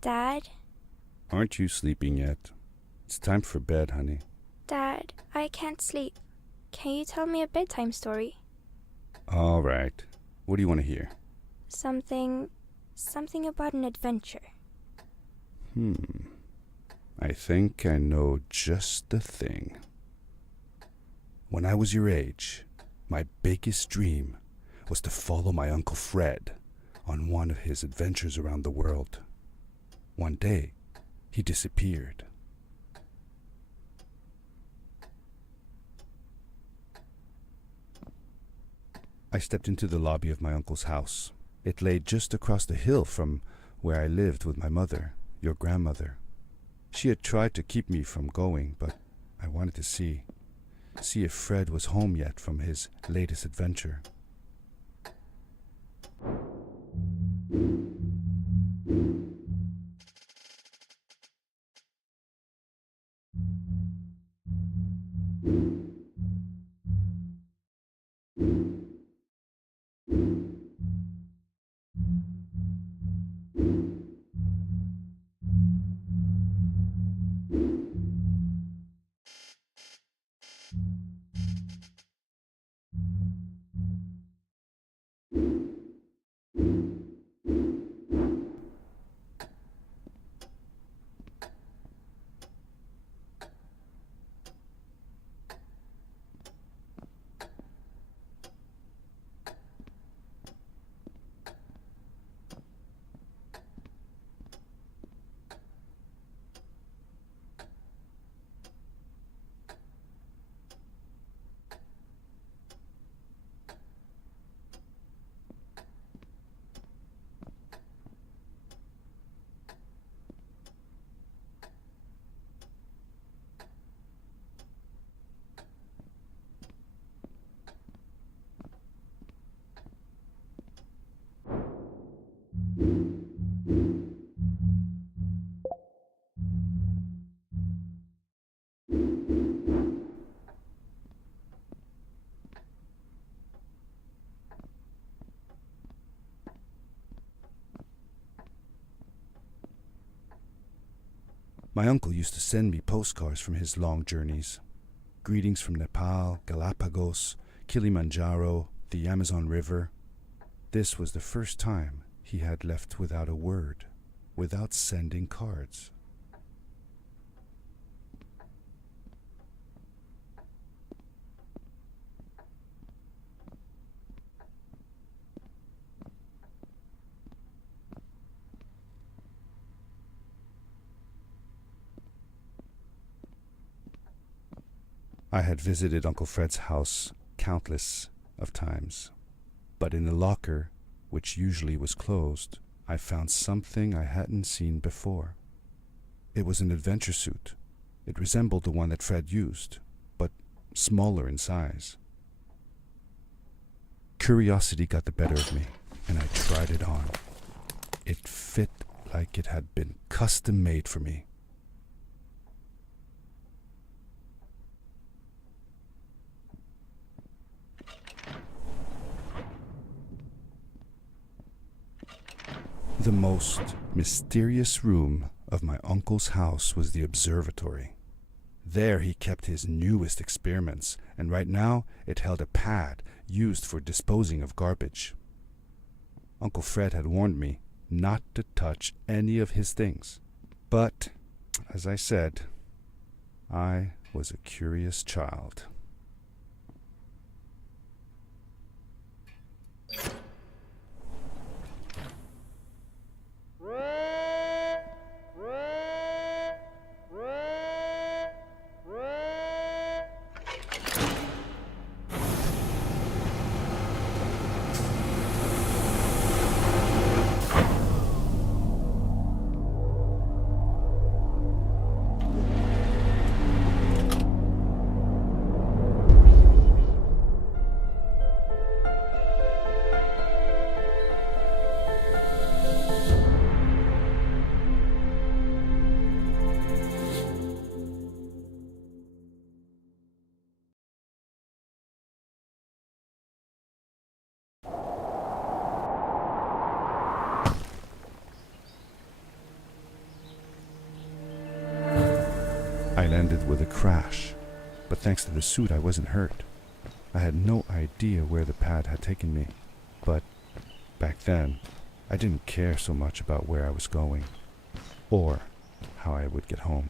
Dad? Aren't you sleeping yet? It's time for bed, honey. Dad, I can't sleep. Can you tell me a bedtime story? All right. What do you want to hear? Something about an adventure. I think I know just the thing. When I was your age, my biggest dream was to follow my Uncle Fred on one of his adventures around the world. One day, he disappeared. I stepped into the lobby of my uncle's house. It lay just across the hill from where I lived with my mother, your grandmother. She had tried to keep me from going, but I wanted to see if Fred was home yet from his latest adventure. My uncle used to send me postcards from his long journeys. Greetings from Nepal, Galapagos, Kilimanjaro, the Amazon River. This was the first time he had left without a word, without sending cards. I had visited Uncle Fred's house countless of times, but in the locker, which usually was closed, I found something I hadn't seen before. It was an adventure suit. It resembled the one that Fred used, but smaller in size. Curiosity got the better of me, and I tried it on. It fit like it had been custom made for me. The most mysterious room of my uncle's house was the observatory. There he kept his newest experiments, and right now it held a pad used for disposing of garbage. Uncle Fred had warned me not to touch any of his things. But, as I said, I was a curious child. it ended with a crash, but thanks to the suit I wasn't hurt. I had no idea where the pad had taken me, but back then I didn't care so much about where I was going, or how I would get home.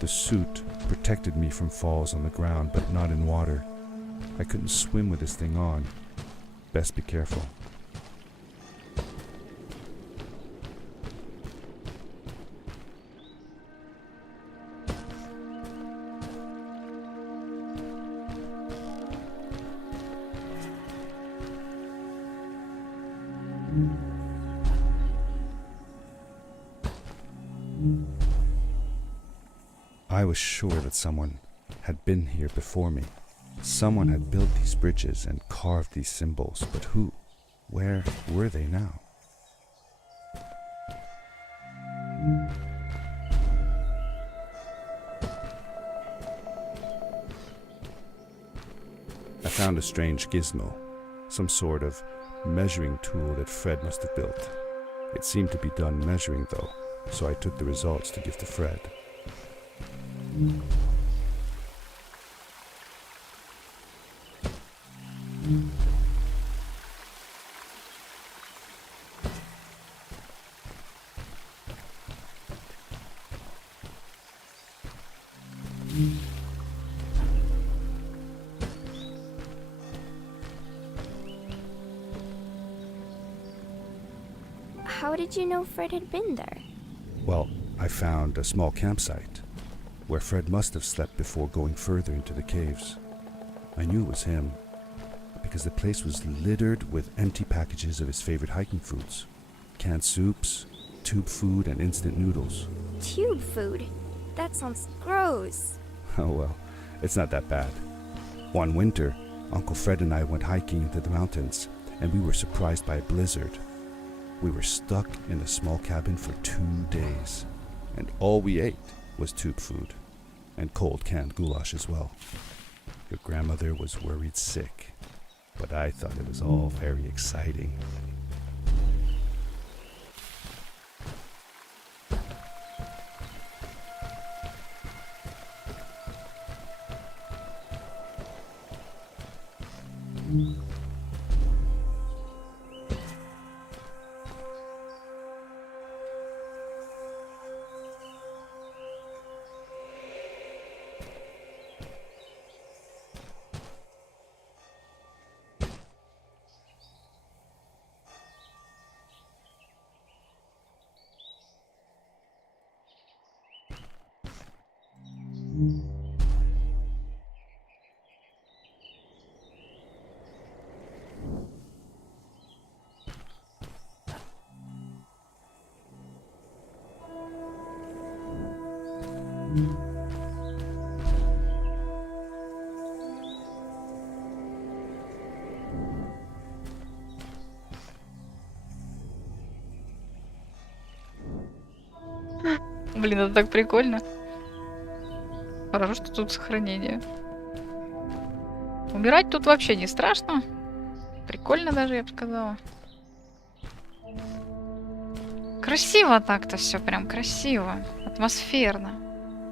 The suit protected me from falls on the ground, but not in water. I couldn't swim with this thing on. Best be careful. I was sure that someone had been here before me. Someone had built these bridges and carved these symbols, but who? Where were they now? I found a strange gizmo, some sort of measuring tool that Fred must have built. It seemed to be done measuring though, so I took the results to give to Fred. How did you know Fred had been there? Well, I found a small campsite where Fred must have slept before going further into the caves. I knew it was him because the place was littered with empty packages of his favorite hiking foods. Canned soups, tube food, and instant noodles. Tube food? That sounds gross. Oh well, it's not that bad. One winter, Uncle Fred and I went hiking into the mountains, and we were surprised by a blizzard. We were stuck in a small cabin for 2 days, and all we ate was tube food, and cold canned goulash as well. Your grandmother was worried sick, but I thought it was all very exciting. Блин, это так прикольно. Хорошо, что тут сохранение. Умирать тут вообще не страшно. Прикольно даже, я бы сказала. Красиво так-то все, прям красиво. Атмосферно.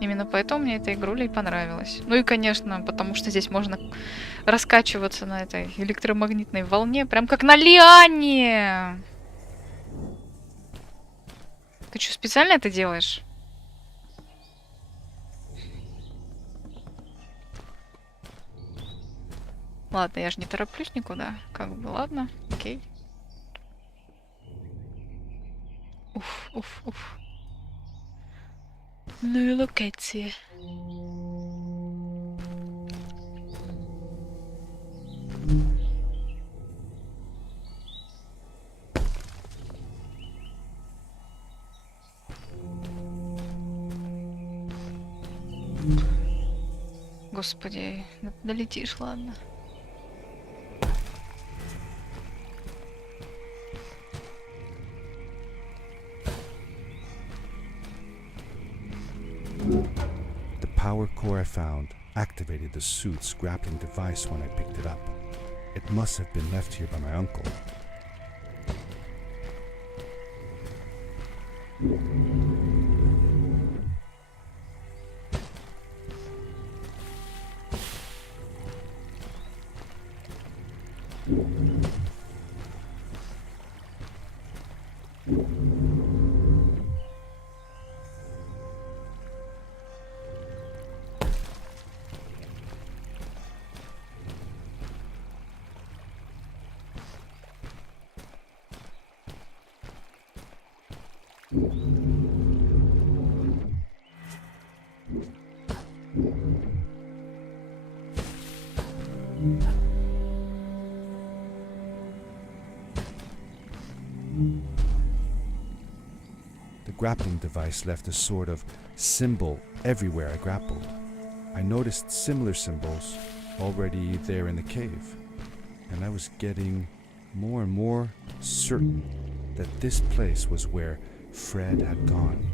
Именно поэтому мне эта игруля и понравилась. Ну и, конечно, потому что здесь можно раскачиваться на этой электромагнитной волне, прям как на лиане. Ты что, специально это делаешь? Ладно, я же не тороплюсь никуда. Как бы, ладно, окей. Уф, уф, уф. Ну и локация. Господи, долетишь, ладно. power core I found activated the suit's grappling device when I picked it up. It must have been left here by my uncle. The grappling device left a sort of symbol everywhere I grappled. I noticed similar symbols already there in the cave, and I was getting more and more certain that this place was where Fred had gone.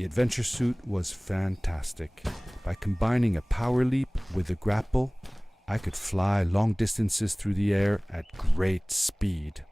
The adventure suit was fantastic. By combining a power leap with a grapple, I could fly long distances through the air at great speed.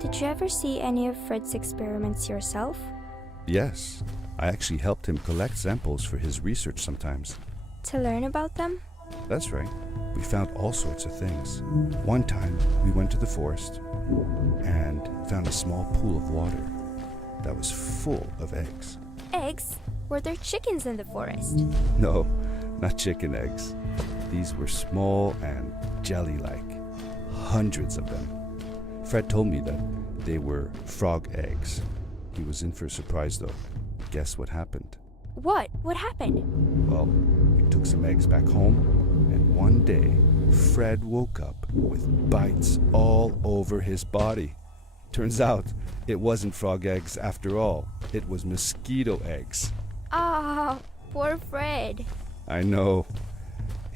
Did you ever see any of Fred's experiments yourself? Yes, I actually helped him collect samples for his research sometimes. To learn about them? That's right. We found all sorts of things. One time, we went to the forest and found a small pool of water that was full of eggs. Eggs? Were there chickens in the forest? No, not chicken eggs. These were small and jelly-like. Hundreds of them. Fred told me that they were frog eggs. He was in for a surprise though. Guess what happened? What? What happened? Well, we took some eggs back home, and one day, Fred woke up with bites all over his body. Turns out, it wasn't frog eggs after all. It was mosquito eggs. Ah, poor Fred. I know.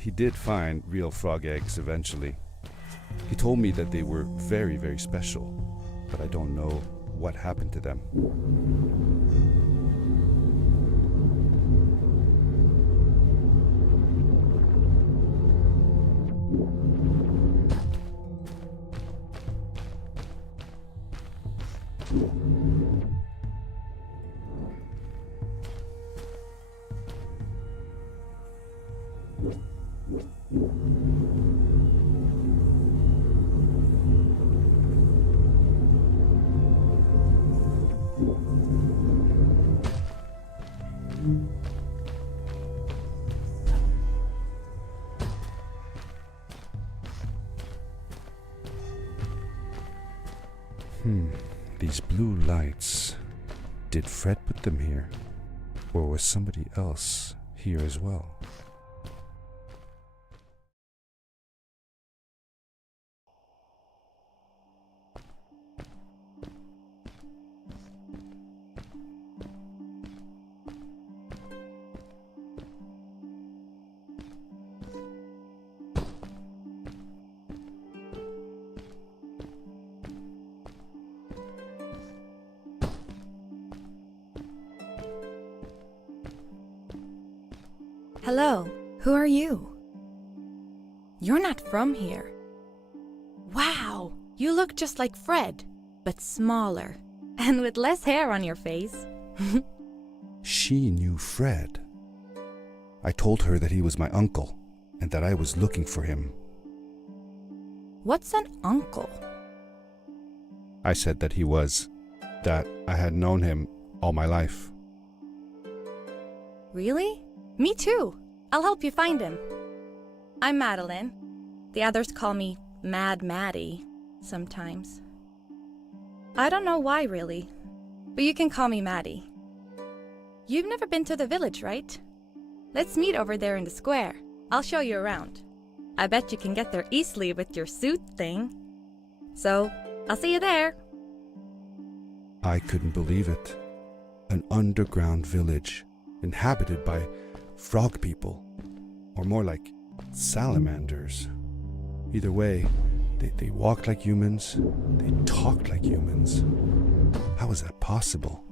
he did find real frog eggs eventually. He told me that they were very, very special, but I don't know what happened to them. These blue lights. Did Fred put them here? Or was somebody else here as well? Hello, who are you? You're not from here. Wow, you look just like Fred, but smaller, and with less hair on your face. She knew Fred. I told her that he was my uncle, and that I was looking for him. What's an uncle? I said that he was, that I had known him all my life. Really? Me too. I'll help you find him. I'm Madeline. The others call me Mad Maddie sometimes. I don't know why really, but you can call me Maddie. You've never been to the village, right? Let's meet over there in the square. I'll show you around. I bet you can get there easily with your suit thing. So, I'll see you there. I couldn't believe it. An underground village inhabited by frog people, or more like salamanders. Either way, they walked like humans, they talked like humans. How is that possible?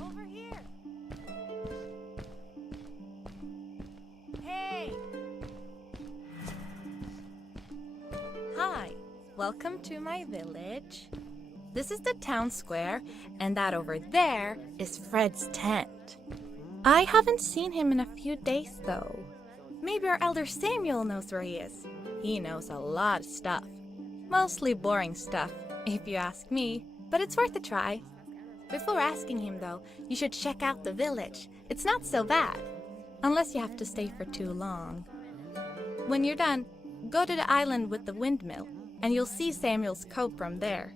Over here. Hey. Hi, welcome to my village. This is the town square, and that over there is Fred's tent. I haven't seen him in a few days though. Maybe our elder Samuel knows where he is. He knows a lot of stuff. Mostly boring stuff, if you ask me, but it's worth a try. Before asking him though, you should check out the village. It's not so bad, unless you have to stay for too long. When you're done, go to the island with the windmill, and you'll see Samuel's cove from there.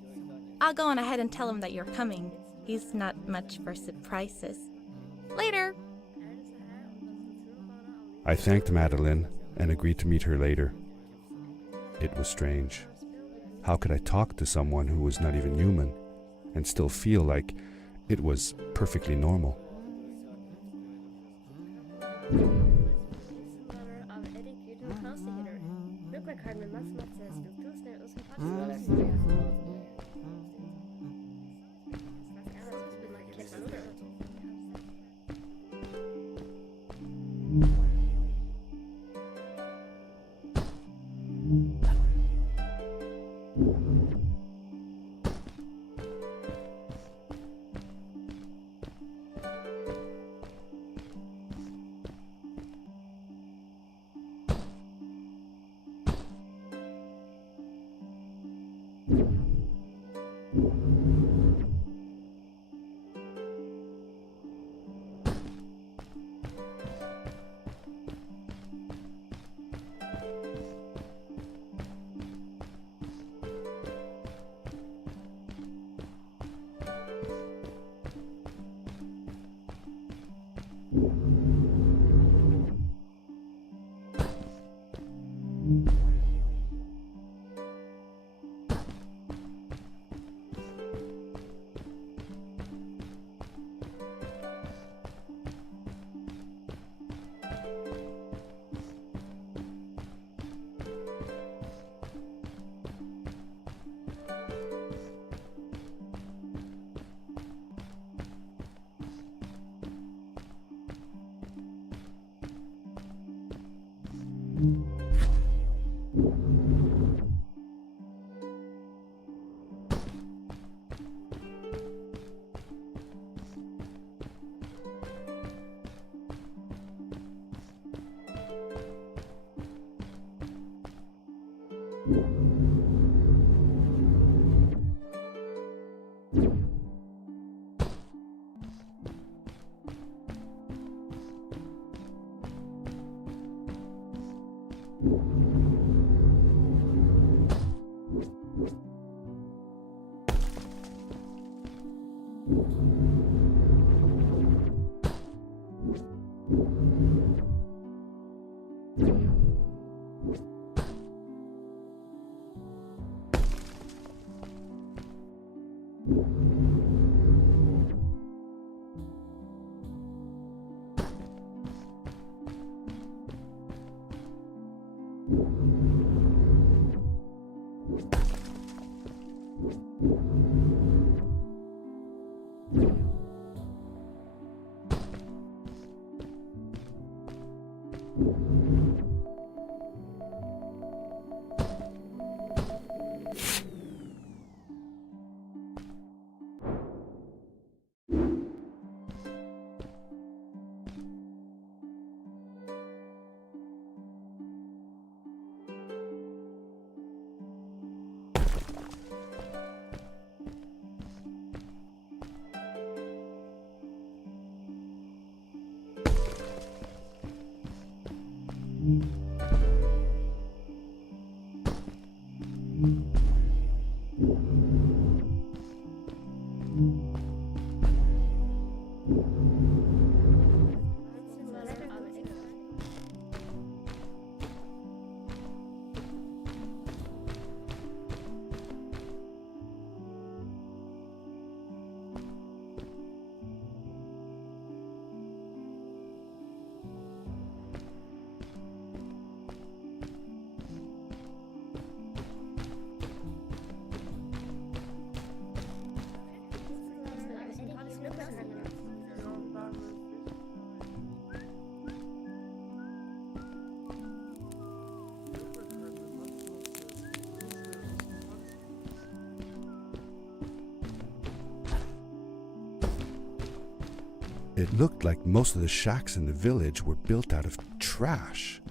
I'll go on ahead and tell him that you're coming. He's not much for surprises. Later! I thanked Madeline and agreed to meet her later. It was strange. How could I talk to someone who was not even human and still feel like it was perfectly normal? It looked like most of the shacks in the village were built out of trash.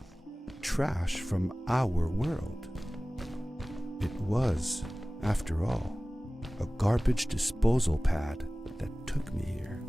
Trash from our world. It was, after all, a garbage disposal pad that took me here.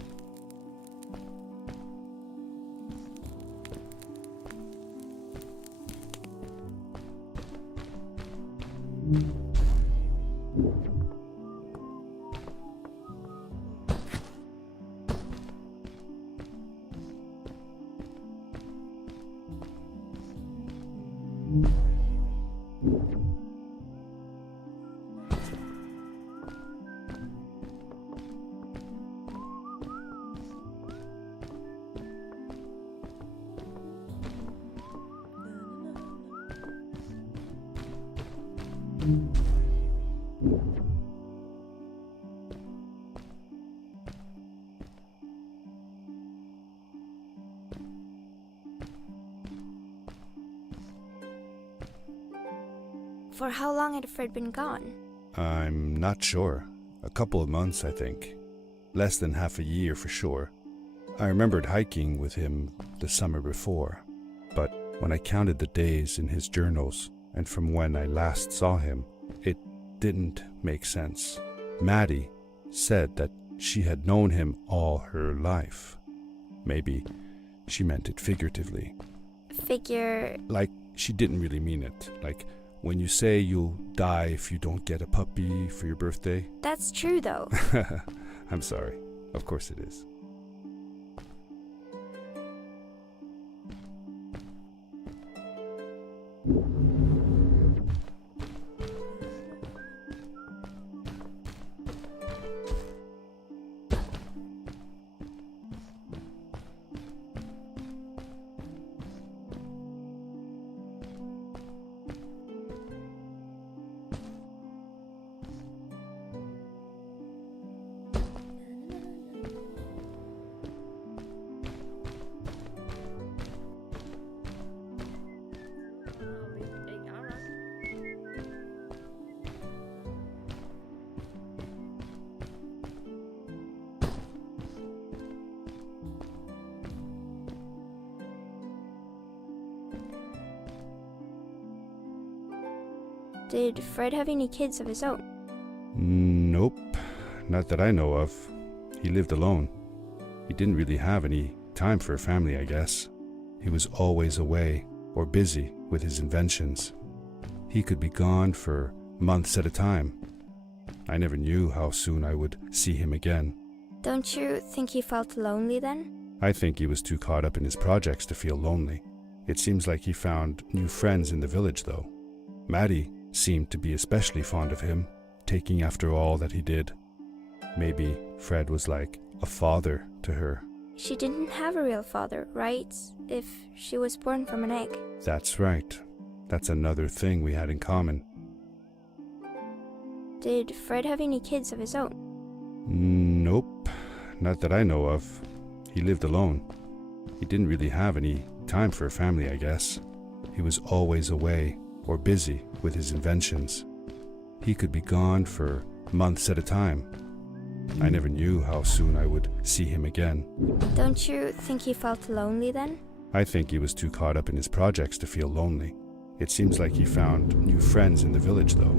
For how long had Fred been gone? I'm not sure. A couple of months, I think. Less than half a year for sure. I remembered hiking with him the summer before, but when I counted the days in his journals and from when I last saw him, it didn't make sense. Maddie said that she had known him all her life. Maybe she meant it figuratively. Like she didn't really mean it. Like when you say you'll die if you don't get a puppy for your birthday. That's true though. I'm sorry. Of course it is. Did Fred have any kids of his own? Nope, not that I know of. He lived alone. He didn't really have any time for a family, I guess. He was always away or busy with his inventions. He could be gone for months at a time. I never knew how soon I would see him again. Don't you think he felt lonely then? I think he was too caught up in his projects to feel lonely. It seems like he found new friends in the village, though. Maddie seemed to be especially fond of him, taking after all that he did. Maybe Fred was like a father to her. She didn't have a real father, right? If she was born from an egg. That's right. That's another thing we had in common. Did Fred have any kids of his own? Nope, not that I know of. He lived alone. He didn't really have any time for a family, I guess. He was always away or busy with his inventions. He could be gone for months at a time. I never knew how soon I would see him again. Don't you think he felt lonely then? I think he was too caught up in his projects to feel lonely. It seems like he found new friends in the village, though.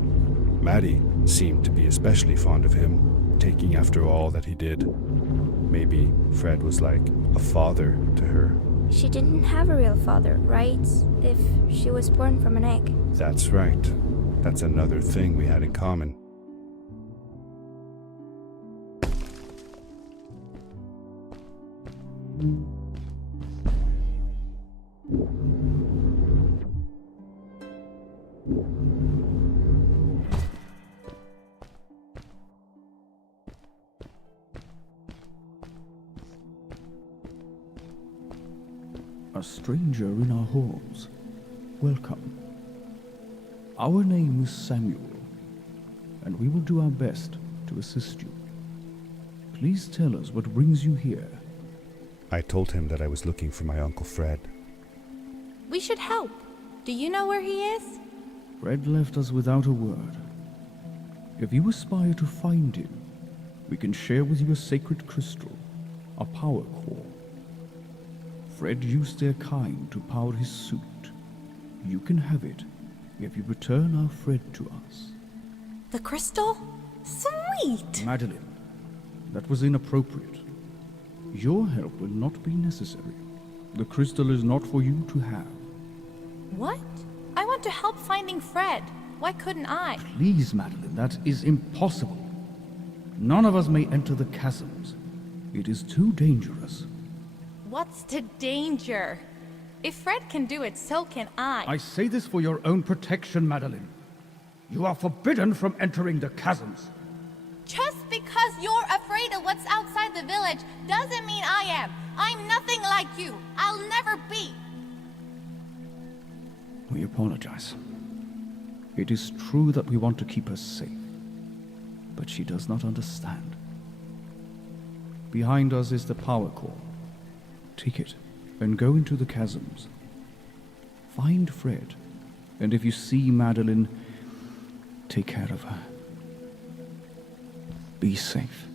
Maddie seemed to be especially fond of him, taking after all that he did. Maybe Fred was like a father to her. She didn't have a real father, right? If she was born from an egg. That's right. That's another thing we had in common. A stranger in our halls. Welcome. Our name is Samuel, and we will do our best to assist you. Please tell us what brings you here. I told him that I was looking for my Uncle Fred. We should help. Do you know where he is? Fred left us without a word. If you aspire to find him, we can share with you a sacred crystal, a power core. Fred used their kind to power his suit. You can have it if you return our Fred to us. The crystal? Sweet! Madeline, that was inappropriate. Your help will not be necessary. The crystal is not for you to have. What? I want to help finding Fred. Why couldn't I? Please, Madeline, that is impossible. None of us may enter the chasms. It is too dangerous. What's the danger? If Fred can do it, so can I. I say this for your own protection, Madeline. You are forbidden from entering the chasms. Just because you're afraid of what's outside the village doesn't mean I am. I'm nothing like you. I'll never be. We apologize. It is true that we want to keep her safe, but she does not understand. Behind us is the power core. Take it and go into the chasms. Find Fred, and if you see Madeline, take care of her. Be safe.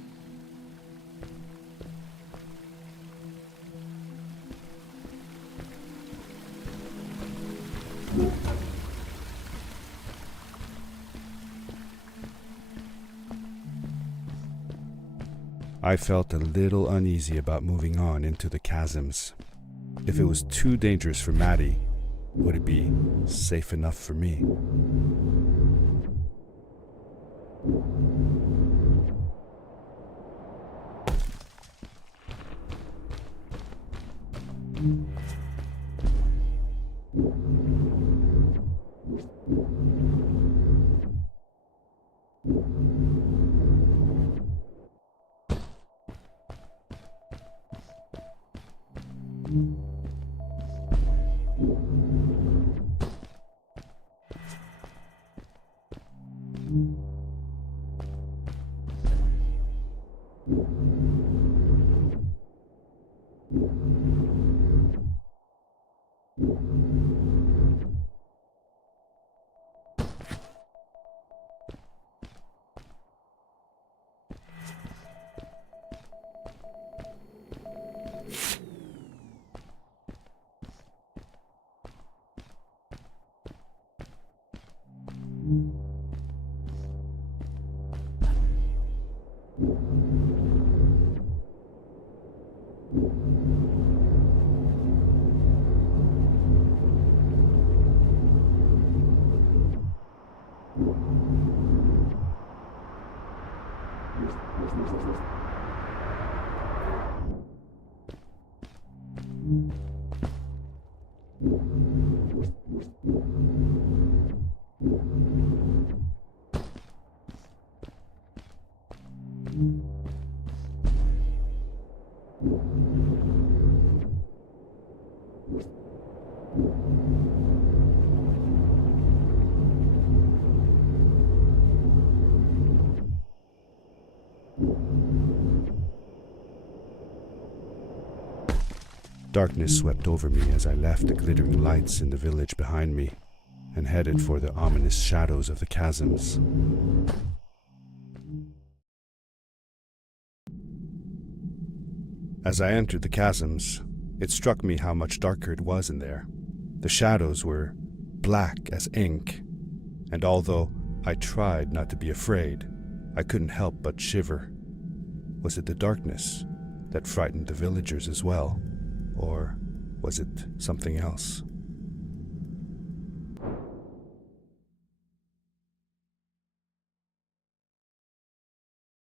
I felt a little uneasy about moving on into the chasms. If it was too dangerous for Maddie, would it be safe enough for me? Darkness swept over me as I left the glittering lights in the village behind me and headed for the ominous shadows of the chasms. As I entered the chasms, it struck me how much darker it was in there. The shadows were black as ink, and although I tried not to be afraid, I couldn't help but shiver. Was it the darkness that frightened the villagers as well? Or was it something else?